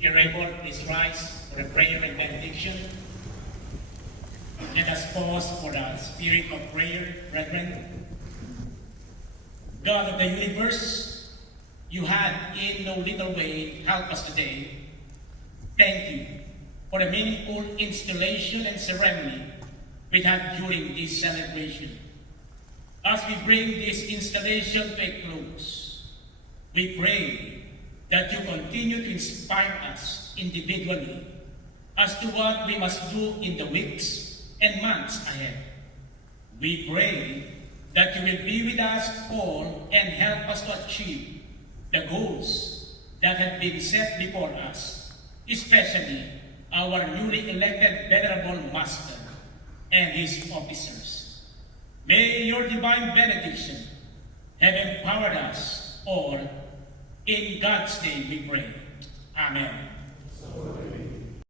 If you're able, please rise for a prayer and benediction. Let us pause for the spirit of prayer, brethren. God of the universe, you had in no little way helped us today. Thank you for the meaningful installation and ceremony we had during this celebration. As we bring this installation to a close, we pray that you continue to inspire us individually as to what we must do in the weeks and months ahead. We pray that you will be with us all and help us to achieve the goals that have been set before us, especially our newly elected Venerable Master and his officers. May your divine benediction have empowered us all. In God's name we pray. Amen.